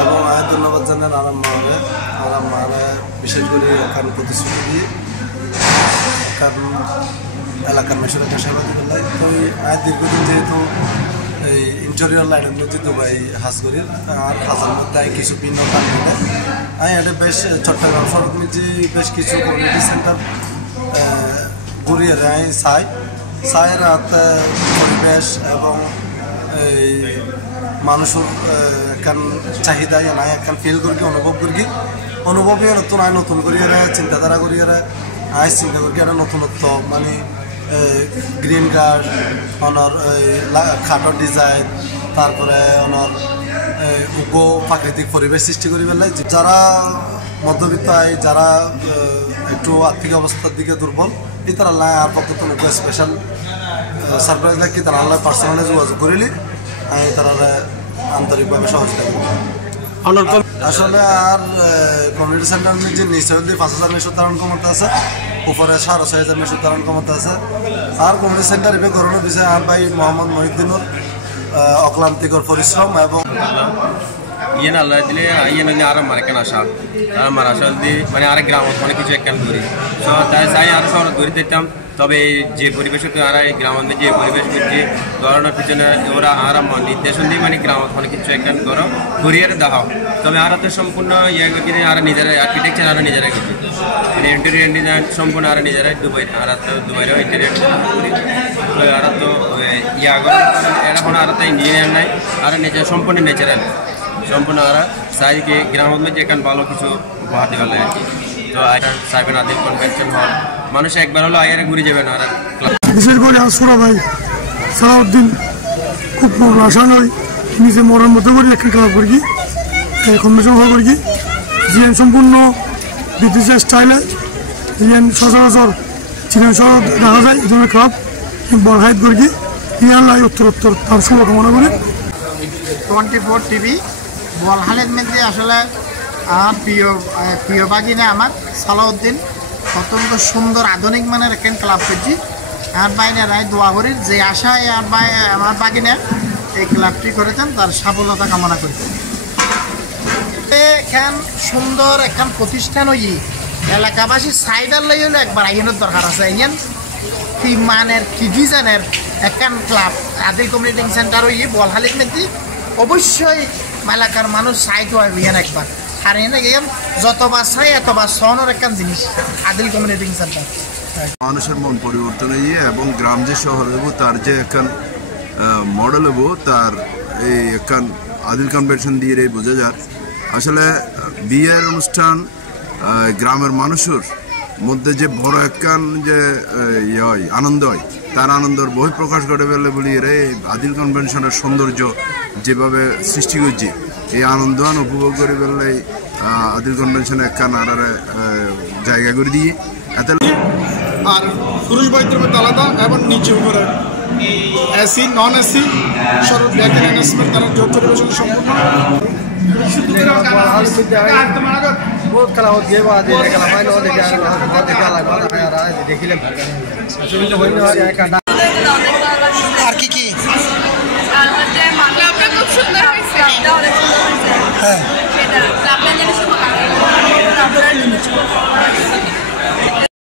এবং ধন্যবাদ জানান আরাম বিশেষ করে এখানে প্রতিশ্রুতি দিয়ে কারণ এলাকার মেশরের সেবা দিবে তো দীর্ঘদিন যেহেতু এই ইন্টেরিয়র লাইনের মধ্যে দুবাই হাজ করি আর হাজার মধ্যে কিছু ভিন্ন কারণে এটা বেশ চট্টগ্রাম শহর যে বেশ কিছু কমিউনিটি সেন্টার ঘুরিয়ে দেয় চাই রাত পরিবেশ এবং এই মানুষের এখান চাহিদা নাই এখান ফিল করি অনুভবই নতুন নতুন করিয়ে চিন্তাধারা করিয়ে চিন্তা করি একটা নতুনত্ব মানে গ্রিন গার্ড অনর খাটর ডিজাইন তারপরে অনর উপ প্রাকৃতিক পরিবেশ সৃষ্টি করি পেলাই যারা মধ্যবিত্ত যারা একটু আর্থিক অবস্থার দিকে দুর্বল এই তারা আল্লাহ আর পদ্ধতি স্পেশাল সারপ্রাইজ লাগি তারা আল্লাহ পার্সোনালি যোগাযোগ করিলি তারা আন্তরিকভাবে সহযোগিতা করি আসলে আর কমিউনিটি সেন্টার যে নিচে 5,000 মেশর ধারণ ক্ষমতা আছে উপরে 6,500 মেশর ধারণ ক্ষমতা আছে আর কমিউনিটি সেন্টার এবার করোনার বিষয়ে আর ভাই মোহাম্মদ মহিউদ্দিনের অক্লান্তিকর পরিশ্রম এবং ইয়েন আল্লাহ দিলে ইয়েন আর মারেকেন আসা আর মার আসা যদি মানে আর গ্রামত অনেক কিছু একখান করি তো তাই চাই আর শহর ধরে দিতাম তবে যে পরিবেশে আর এই গ্রামের যে পরিবেশ করছে ধরানোর পিছনে ওরা আর নির্দেশন দিয়ে মানে গ্রামত অনেক কিছু একখান করো ঘুরিয়ে দেখাও তবে আর তো সম্পূর্ণ ইয়ে করে আর নিজেরা আর্কিটেকচার আর নিজেরাই করছে মানে ইন্টেরিয়ার ডিজাইন সম্পূর্ণ আর নিজেরাই দুবাইরেও ইন্টেরিয়ার ডিজাইন করি আর তো ইয়া করে এখন আর তো ইঞ্জিনিয়ার নাই আর নিজের সম্পূর্ণ ন্যাচারাল সম্পূর্ণ আর চাইকে গ্রামের মধ্যে এখান ভালো কিছু বহাতে পারলে আর কি তো সাইবেন আদিল কনভেনশন হল মানুষ একবার হলো আগে ঘুরে যাবে না আর বিশেষ করে সুরা ভাই সালাউদ্দিন খুব আশা নয় নিজে মরার মতো করে একটা ক্লাব করি কনভেনশন হল করি জিএন সম্পূর্ণ ব্রিটিশ স্টাইলে জিএন সচরাচর চীনের শহর দেখা যায় এই ধরনের ক্লাব বড়হাইত করি ইয়ান লাই উত্তরোত্তর তার শুভকামনা করি 24 টিভি বলহালের মধ্যে আসলে আমার প্রিয় বাগিনে আমার সালাউদ্দিন অত্যন্ত সুন্দর আধুনিক মানের একখান ক্লাব করছি আমার বাইনে রায় দোয়া করির যে আশায় আমার বাগিনে এই ক্লাবটি করেছেন তার সাফল্যতা কামনা করি এখান সুন্দর একখান প্রতিষ্ঠান হই এলাকাবাসী সাইডার লাই হলে একবার আইনের দরকার আছে ইয়ান কি মানের কি ডিজাইনের একখান ক্লাব আদিল কমিউনিটি সেন্টার হই বলহালির মধ্যে অবশ্যই এলাকার মানুষ চাইতে হয় ইয়ান একবার আর এনে গেম যতবার চাই এতবার সনের একখান জিনিস আদিল কমিউনিটি সেন্টার মানুষের মন পরিবর্তন হয়ে এবং গ্রাম যে শহর হবো তার যে একখান মডেল হবো তার এই একখান আদিল কনভেনশন দিয়ে বোঝা যায় আসলে বিয়ের অনুষ্ঠান গ্রামের মানুষের মধ্যে যে বড় একখান যে ইয়ে হয় আনন্দ হয় তার আনন্দের বহিঃপ্রকাশ ঘটে ফেলে বলি রে আদিল কনভেনশনের সৌন্দর্য যেভাবে সৃষ্টি করছে এই আনন্দান উপভোগ করে ফেললে আদিল কনভেনশনে একখান আর জায়গা করে দিয়ে এত আর পুরুষ বৈদ্যের মধ্যে আলাদা এবং নিচে উপরে এসি নন এসি সর্ব ব্যাকের অ্যানাউন্সমেন্ট তারা যোগ পরিবেশন সম্পূর্ণ বহুত খেলা হচ্ছে খেলা হয় দেখিলে আর কি কি খুব সুন্দর হয়েছে।